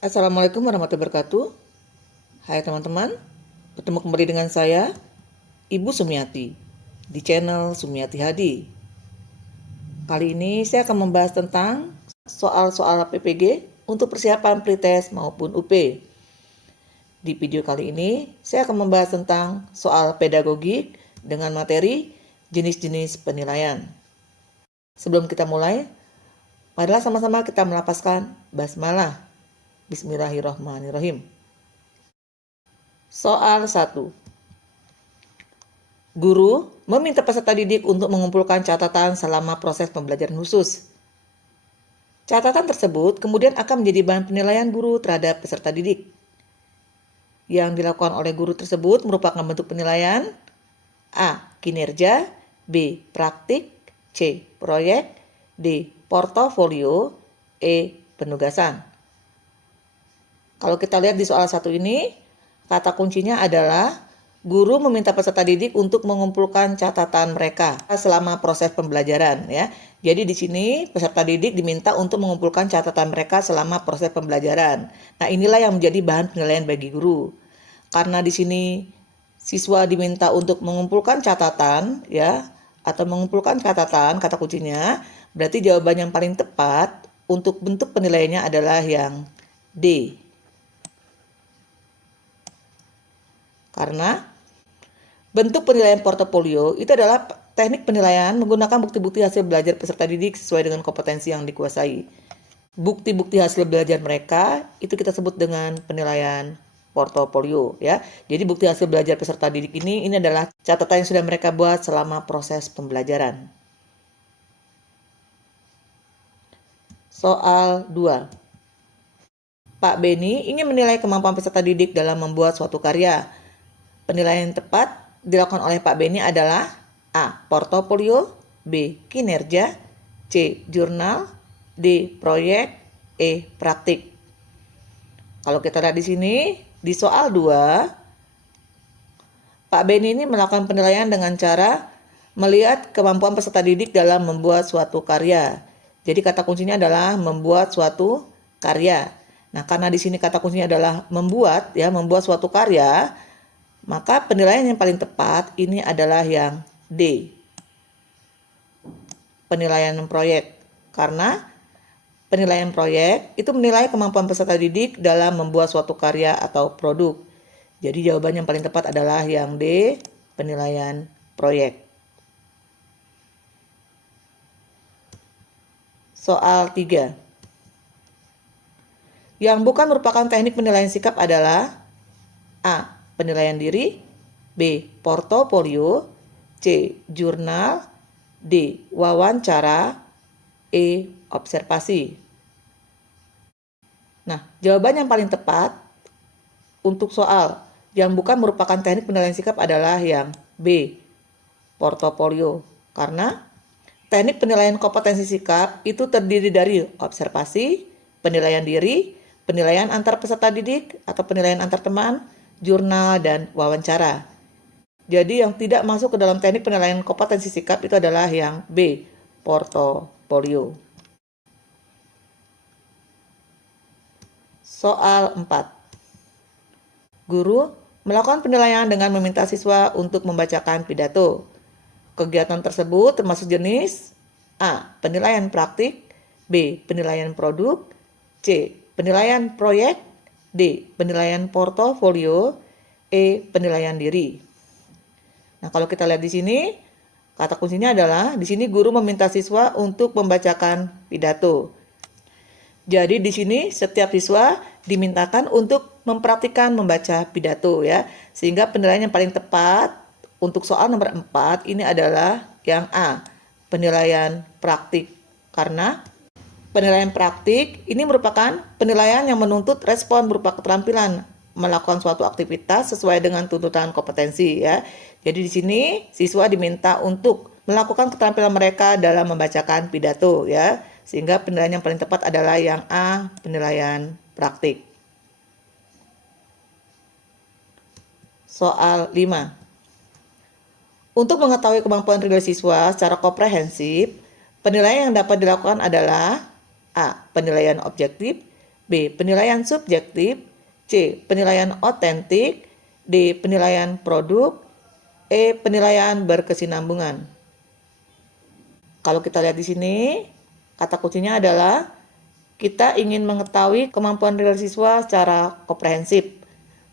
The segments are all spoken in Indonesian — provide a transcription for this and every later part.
Assalamualaikum warahmatullahi wabarakatuh. Hai teman-teman, bertemu kembali dengan saya, Ibu Sumiati, di channel Sumiati Hadi. Kali ini saya akan membahas tentang soal-soal PPG untuk persiapan pretest maupun UP. Di video kali ini, saya akan membahas tentang soal pedagogik dengan materi jenis-jenis penilaian. Sebelum kita mulai, marilah sama-sama kita melafazkan basmalah. Bismillahirrahmanirrahim. Soal 1. Guru meminta peserta didik untuk mengumpulkan catatan selama proses pembelajaran khusus. Catatan tersebut kemudian akan menjadi bahan penilaian guru terhadap peserta didik. Yang dilakukan oleh guru tersebut merupakan bentuk penilaian A. Kinerja, B. Praktik, C. Proyek, D. Portofolio, E. Penugasan. Kalau kita lihat di soal 1 ini, kata kuncinya adalah guru meminta peserta didik untuk mengumpulkan catatan mereka selama proses pembelajaran ya. Jadi di sini peserta didik diminta untuk mengumpulkan catatan mereka selama proses pembelajaran. Nah, inilah yang menjadi bahan penilaian bagi guru. Karena di sini siswa diminta untuk mengumpulkan catatan ya atau mengumpulkan catatan, kata kuncinya, berarti jawaban yang paling tepat untuk bentuk penilaiannya adalah yang D. Karena bentuk penilaian portofolio itu adalah teknik penilaian menggunakan bukti-bukti hasil belajar peserta didik sesuai dengan kompetensi yang dikuasai. Bukti-bukti hasil belajar mereka itu kita sebut dengan penilaian portofolio ya. Jadi bukti hasil belajar peserta didik ini adalah catatan yang sudah mereka buat selama proses pembelajaran. Soal 2. Pak Beni ingin menilai kemampuan peserta didik dalam membuat suatu karya. Penilaian yang tepat dilakukan oleh Pak Beni adalah A. Portofolio, B. Kinerja, C. Jurnal, D. Proyek, E. Praktik. Kalau kita lihat di sini, di soal 2, Pak Beni ini melakukan penilaian dengan cara melihat kemampuan peserta didik dalam membuat suatu karya. Jadi kata kuncinya adalah membuat suatu karya. Nah, karena di sini kata kuncinya adalah membuat suatu karya, maka penilaian yang paling tepat ini adalah yang D. Penilaian proyek. Karena penilaian proyek itu menilai kemampuan peserta didik dalam membuat suatu karya atau produk. Jadi jawaban yang paling tepat adalah yang D, penilaian proyek. Soal 3. Yang bukan merupakan teknik penilaian sikap adalah A. Penilaian diri, B. Portofolio, C. Jurnal, D. Wawancara, E. Observasi. Nah, jawaban yang paling tepat untuk soal yang bukan merupakan teknik penilaian sikap adalah yang B. Portofolio. Karena teknik penilaian kompetensi sikap itu terdiri dari observasi, penilaian diri, penilaian antar peserta didik atau penilaian antar teman, jurnal, dan wawancara. Jadi yang tidak masuk ke dalam teknik penilaian kompetensi sikap itu adalah yang B, portofolio. Soal 4. Guru melakukan penilaian dengan meminta siswa untuk membacakan pidato. Kegiatan tersebut termasuk jenis A. Penilaian praktik, B. Penilaian produk, C. Penilaian proyek, D. Penilaian portofolio, E. Penilaian diri. Nah, kalau kita lihat di sini, kata kuncinya adalah di sini guru meminta siswa untuk membacakan pidato. Jadi di sini setiap siswa dimintakan untuk mempraktikkan membaca pidato ya. Sehingga penilaian yang paling tepat untuk soal nomor 4 ini adalah yang A, penilaian praktik. Karena penilaian praktik ini merupakan penilaian yang menuntut respon berupa keterampilan melakukan suatu aktivitas sesuai dengan tuntutan kompetensi ya. Jadi di sini siswa diminta untuk melakukan keterampilan mereka dalam membacakan pidato ya. Sehingga penilaian yang paling tepat adalah yang A, penilaian praktik. Soal 5. Untuk mengetahui kemampuan ridho siswa secara komprehensif, penilaian yang dapat dilakukan adalah A. Penilaian objektif, B. Penilaian subjektif, C. Penilaian otentik, D. Penilaian produk, E. Penilaian berkesinambungan. Kalau kita lihat di sini, kata kuncinya adalah kita ingin mengetahui kemampuan real siswa secara komprehensif.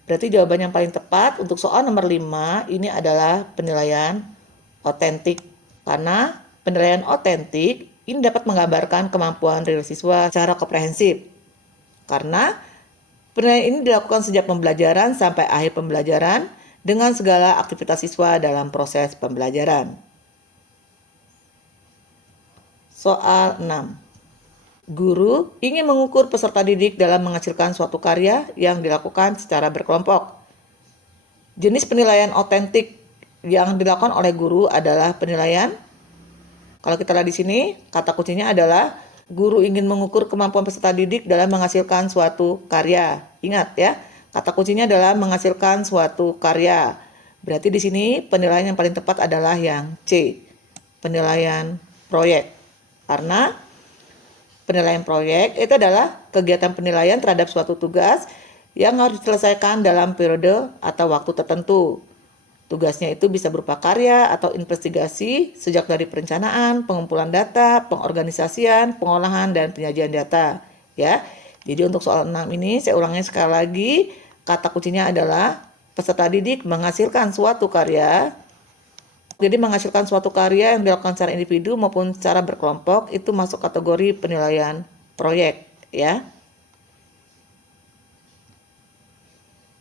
Berarti jawaban yang paling tepat untuk soal nomor 5 ini adalah penilaian otentik. Karena penilaian otentik ini dapat menggambarkan kemampuan real siswa secara komprehensif. Karena penilaian ini dilakukan sejak pembelajaran sampai akhir pembelajaran dengan segala aktivitas siswa dalam proses pembelajaran. Soal 6. Guru ingin mengukur peserta didik dalam menghasilkan suatu karya yang dilakukan secara berkelompok. Jenis penilaian otentik yang dilakukan oleh guru adalah penilaian. Kalau kita lihat di sini, kata kuncinya adalah guru ingin mengukur kemampuan peserta didik dalam menghasilkan suatu karya. Ingat ya, kata kuncinya adalah menghasilkan suatu karya. Berarti di sini penilaian yang paling tepat adalah yang C, penilaian proyek. Karena penilaian proyek itu adalah kegiatan penilaian terhadap suatu tugas yang harus diselesaikan dalam periode atau waktu tertentu. Tugasnya itu bisa berupa karya atau investigasi sejak dari perencanaan, pengumpulan data, pengorganisasian, pengolahan, dan penyajian data. Ya, jadi untuk soal 6 ini saya ulangi sekali lagi, kata kuncinya adalah peserta didik menghasilkan suatu karya. Jadi menghasilkan suatu karya yang dilakukan secara individu maupun secara berkelompok itu masuk kategori penilaian proyek. Ya.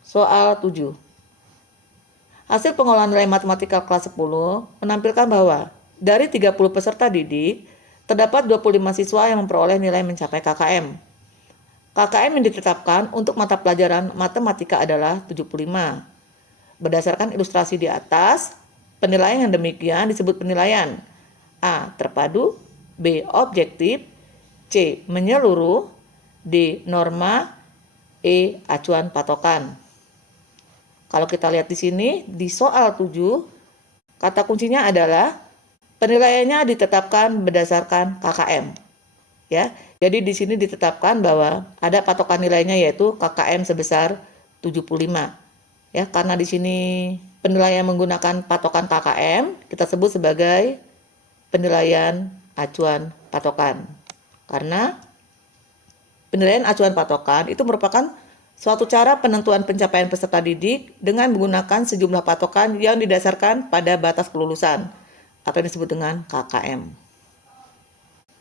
Soal 7. Hasil pengolahan nilai matematika kelas 10 menampilkan bahwa dari 30 peserta didik, terdapat 25 siswa yang memperoleh nilai mencapai KKM. KKM yang ditetapkan untuk mata pelajaran matematika adalah 75. Berdasarkan ilustrasi di atas, penilaian yang demikian disebut penilaian A. Terpadu, B. Objektif, C. Menyeluruh, D. Norma, E. Acuan patokan. Kalau kita lihat di sini, di soal 7, kata kuncinya adalah penilaiannya ditetapkan berdasarkan KKM. Ya, jadi di sini ditetapkan bahwa ada patokan nilainya yaitu KKM sebesar 75. Ya, karena di sini penilaian menggunakan patokan KKM, kita sebut sebagai penilaian acuan patokan. Karena penilaian acuan patokan itu merupakan suatu cara penentuan pencapaian peserta didik dengan menggunakan sejumlah patokan yang didasarkan pada batas kelulusan atau disebut dengan KKM.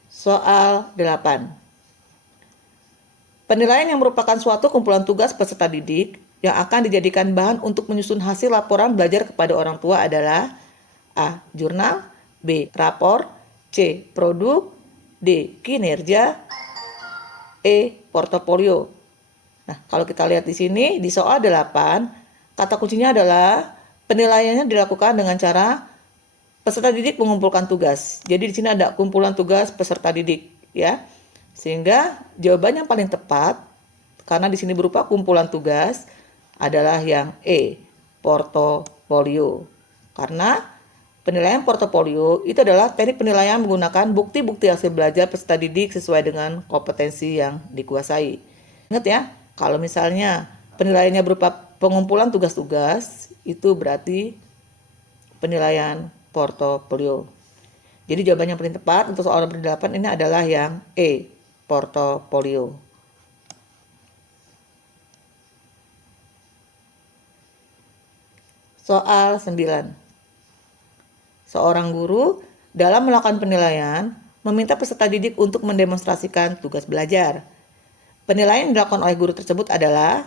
Soal 8. Penilaian yang merupakan suatu kumpulan tugas peserta didik yang akan dijadikan bahan untuk menyusun hasil laporan belajar kepada orang tua adalah A. Jurnal, B. Rapor, C. Produk, D. Kinerja, E. Portofolio. Nah, kalau kita lihat di sini, di soal 8, kata kuncinya adalah penilaiannya dilakukan dengan cara peserta didik mengumpulkan tugas. Jadi di sini ada kumpulan tugas peserta didik, ya. Sehingga jawaban yang paling tepat, karena di sini berupa kumpulan tugas, adalah yang E, portofolio. Karena penilaian portofolio itu adalah teknik penilaian menggunakan bukti-bukti hasil belajar peserta didik sesuai dengan kompetensi yang dikuasai. Ingat ya, kalau misalnya penilaiannya berupa pengumpulan tugas-tugas, itu berarti penilaian portofolio. Jadi jawaban yang paling tepat untuk soal nomor 8 ini adalah yang E, portofolio. Soal 9. Seorang guru dalam melakukan penilaian meminta peserta didik untuk mendemonstrasikan tugas belajar. Penilaian yang dilakukan oleh guru tersebut adalah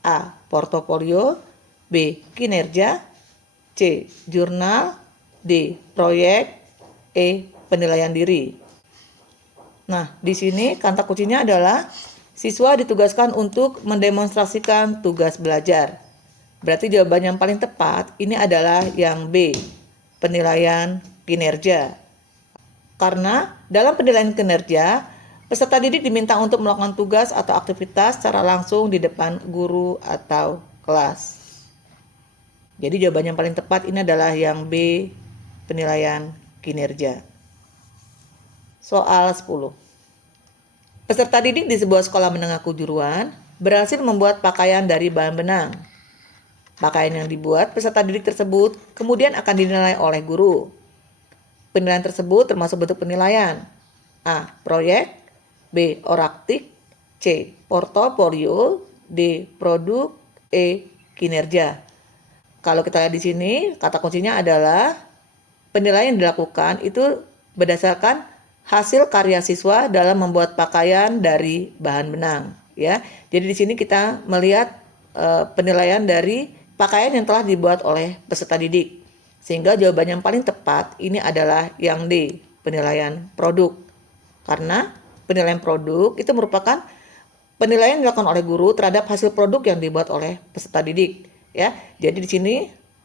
A. Portofolio, B. Kinerja, C. Jurnal, D. Proyek, E. Penilaian diri. Nah, di sini kata kuncinya adalah siswa ditugaskan untuk mendemonstrasikan tugas belajar. Berarti jawaban yang paling tepat ini adalah yang B. Penilaian kinerja. Karena dalam penilaian kinerja, peserta didik diminta untuk melakukan tugas atau aktivitas secara langsung di depan guru atau kelas. Jadi jawaban yang paling tepat ini adalah yang B, penilaian kinerja. Soal 10. Peserta didik di sebuah sekolah menengah kejuruan berhasil membuat pakaian dari bahan benang. Pakaian yang dibuat peserta didik tersebut kemudian akan dinilai oleh guru. Penilaian tersebut termasuk bentuk penilaian: A. Proyek, B. Oraktik, C. Portofolio, D. Produk, E. Kinerja. Kalau kita lihat di sini, kata kuncinya adalah penilaian yang dilakukan itu berdasarkan hasil karya siswa dalam membuat pakaian dari bahan benang, ya. Jadi di sini kita melihat penilaian dari pakaian yang telah dibuat oleh peserta didik. Sehingga jawaban yang paling tepat ini adalah yang D, penilaian produk. Karena penilaian produk itu merupakan penilaian yang dilakukan oleh guru terhadap hasil produk yang dibuat oleh peserta didik, ya. Jadi di sini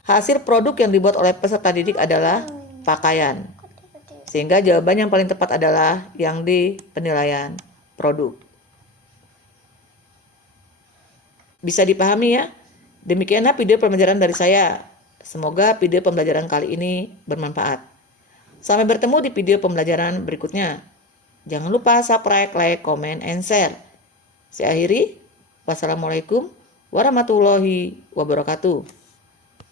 hasil produk yang dibuat oleh peserta didik adalah pakaian. Sehingga jawaban yang paling tepat adalah yang D, penilaian produk. Bisa dipahami ya? Demikianlah video pembelajaran dari saya. Semoga video pembelajaran kali ini bermanfaat. Sampai bertemu di video pembelajaran berikutnya. Jangan lupa subscribe, like, comment, and share. Saya akhiri. Wassalamualaikum warahmatullahi wabarakatuh.